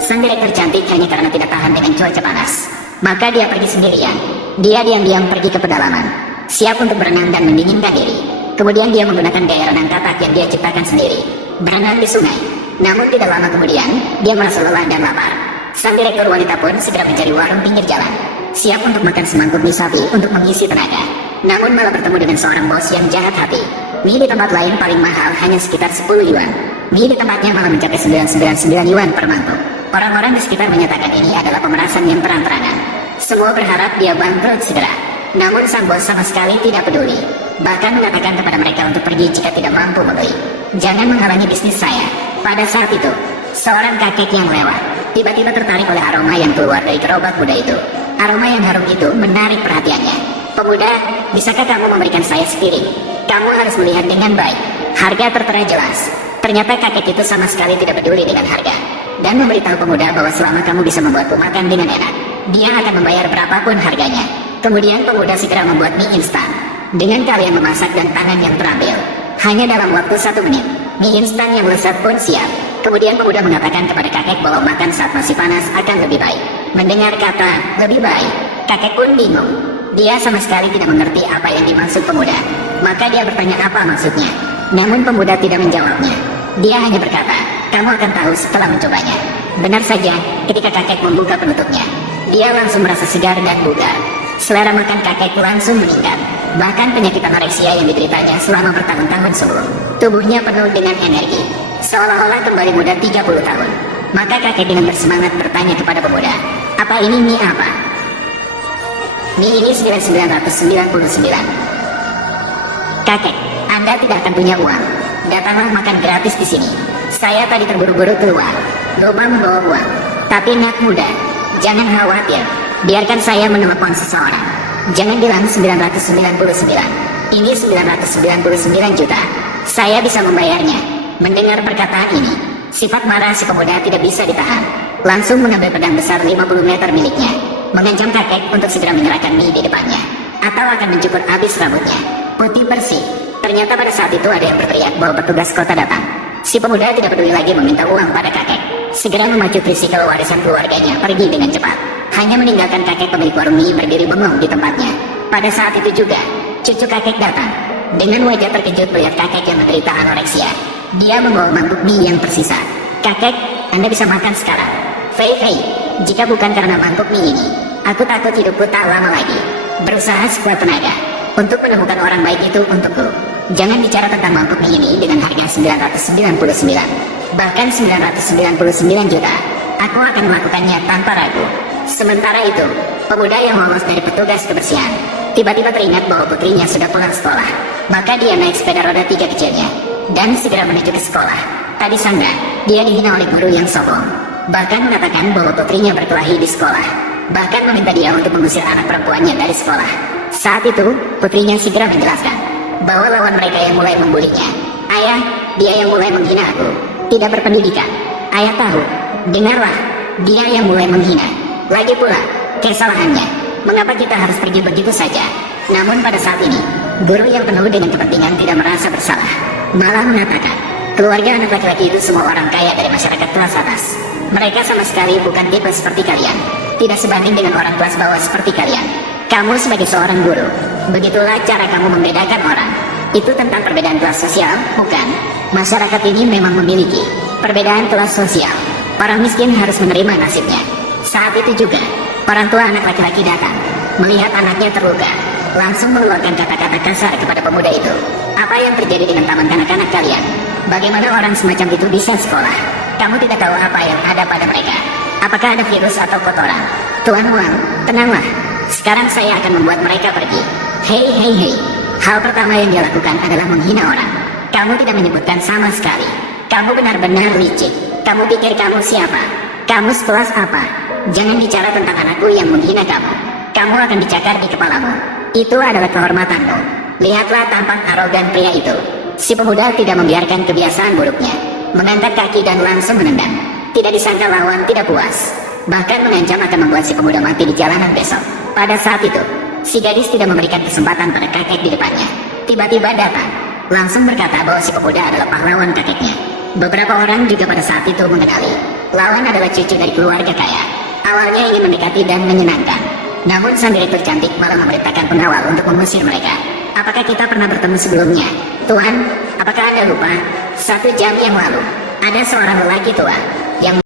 Sang direktur cantik hanya karena tidak tahan dengan cuaca panas. Maka dia pergi sendirian. Dia diam-diam pergi ke pedalaman, siap untuk berenang dan mendinginkan diri. Kemudian dia menggunakan gaya renang katak yang dia ciptakan sendiri, berenang di sungai. Namun tidak lama kemudian, dia merasa lelah dan lapar. Sang direktur wanita pun segera mencari warung pinggir jalan, siap untuk makan semangkuk mie sapi untuk mengisi tenaga. Namun malah bertemu dengan seorang bos yang jahat hati. Mie di tempat lain paling mahal hanya sekitar 10 yuan. Mie di tempatnya malah mencapai 999 yuan per mangkuk. Orang-orang di sekitar menyatakan ini adalah pemerasan yang terang-terangan. Semua berharap dia bangkrut segera. Namun sang bos sama sekali tidak peduli. Bahkan mengatakan kepada mereka untuk pergi jika tidak mampu membeli. Jangan menghalangi bisnis saya. Pada saat itu, seorang kakek yang lewat tiba-tiba tertarik oleh aroma yang keluar dari gerobak muda itu. Aroma yang harum itu menarik perhatiannya. Pemuda, bisakah kamu memberikan saya sepiring? Kamu harus melihat dengan baik. Harga tertera jelas. Ternyata kakek itu sama sekali tidak peduli dengan harga. Dan memberitahu pemuda bahwa selama kamu bisa membuatku makan dengan enak, dia akan membayar berapapun harganya. Kemudian pemuda segera membuat mie instan. Dengan kalian memasak dan tangan yang terampil, hanya dalam waktu 1 menit, mie instan yang lezat pun siap. Kemudian pemuda mengatakan kepada kakek bahwa makan saat masih panas akan lebih baik. Mendengar kata lebih baik, kakek pun bingung. Dia sama sekali tidak mengerti apa yang dimaksud pemuda. Maka dia bertanya apa maksudnya. Namun pemuda tidak menjawabnya. Dia hanya berkata, kamu akan tahu setelah mencobanya. Benar saja, ketika kakek membuka penutupnya, dia langsung merasa segar dan bugar. Selera makan kakek langsung meningkat. Bahkan penyakit anoreksia yang dideritanya selama bertahun-tahun sebelum, tubuhnya penuh dengan energi, seolah-olah kembali muda 30 tahun. Maka kakek dengan bersemangat bertanya kepada pemuda, apa ini mie apa? Mie ini 9999. Kakek, Anda tidak akan punya uang. Datanglah makan gratis di sini. Saya tadi terburu-buru keluar, lupa membawa uang. Tapi nak muda, jangan khawatir. Biarkan saya menelepon seseorang. Jangan bilang 999. Ini 999 juta. Saya bisa membayarnya. Mendengar perkataan ini, sifat marah si pemuda tidak bisa ditahan. Langsung mengambil pedang besar 50 meter miliknya, mengancam kakek untuk segera menyerahkan mie di depannya, atau akan mencukur habis rambutnya putih bersih. Ternyata pada saat itu ada yang berteriak bahwa petugas kota datang. Si pemuda tidak peduli lagi meminta uang pada kakek. Segera memacu tricycle warisan keluarganya pergi dengan cepat. Hanya meninggalkan kakek pemilik warung mie berdiri bengong di tempatnya. Pada saat itu juga, cucu kakek datang. Dengan wajah terkejut melihat kakek yang menderita anoreksia. Dia membawa mangkuk mie yang tersisa. Kakek, Anda bisa makan sekarang. Fei Fei, jika bukan karena mangkuk mie ini, aku takut hidupku tak lama lagi. Berusaha sekuat tenaga untuk menemukan orang baik itu untukku. Jangan bicara tentang mangkuk mie ini dengan harga 999, bahkan 999 juta. Aku akan melakukannya tanpa ragu. Sementara itu, pemuda yang lolos dari petugas kebersihan tiba-tiba teringat bahwa putrinya sudah pulang sekolah. Maka dia naik sepeda roda 3 kecilnya dan segera menuju ke sekolah. Tadi sangka dia dihina oleh guru yang sombong, bahkan mengatakan bahwa putrinya berkelahi di sekolah, bahkan meminta dia untuk mengusir anak perempuannya dari sekolah. Saat itu, putrinya segera menjelaskan bahwa lawan mereka yang mulai membulinya. Ayah, dia yang mulai menghina aku. Tidak berpendidikan. Ayah tahu. Dengarlah, dia yang mulai menghina. Lagi pula, kesalahannya. Mengapa kita harus pergi begitu saja? Namun pada saat ini, guru yang penuh dengan kepentingan tidak merasa bersalah. Malah mengatakan, keluarga anak laki-laki itu semua orang kaya dari masyarakat kelas atas. Mereka sama sekali bukan tipe seperti kalian. Tidak sebanding dengan orang kelas bawah seperti kalian. Kamu sebagai seorang guru, begitulah cara kamu membedakan orang. Itu tentang perbedaan kelas sosial, bukan? Masyarakat ini memang memiliki perbedaan kelas sosial. Orang miskin harus menerima nasibnya. Saat itu juga, orang tua anak laki-laki datang, melihat anaknya terluka, langsung mengeluarkan kata-kata kasar kepada pemuda itu. Apa yang terjadi dengan taman kanak-kanak kalian? Bagaimana orang semacam itu bisa sekolah? Kamu tidak tahu apa yang ada pada mereka. Apakah ada virus atau kotoran? Tuan Wang, tenanglah. Sekarang saya akan membuat mereka pergi. Hei hei hei. Hal pertama yang dia lakukan adalah menghina orang. Kamu tidak menyebutkan sama sekali. Kamu benar-benar licik. Kamu pikir kamu siapa? Kamu sekelas apa? Jangan bicara tentang anakku yang menghina kamu. Kamu akan dicakar di kepalamu. Itu adalah kehormatanmu. Lihatlah tampak arogan pria itu. Si pemuda tidak membiarkan kebiasaan buruknya, mengangkat kaki dan langsung menendang. Tidak disangka lawan tidak puas, bahkan mengancam akan membuat si pemuda mati di jalanan besok. Pada saat itu, si gadis tidak memberikan kesempatan pada kakek di depannya. Tiba-tiba datang, langsung berkata bahwa si pemuda adalah pahlawan kakeknya. Beberapa orang juga pada saat itu mengenali Lawan adalah cucu dari keluarga kaya. Awalnya ingin mendekati dan menyenangkan. Namun sang direktur cantik malah memerintahkan pengawal untuk mengusir mereka. Apakah kita pernah bertemu sebelumnya? Tuan, apakah Anda lupa? 1 jam yang lalu, ada seorang lelaki tua yang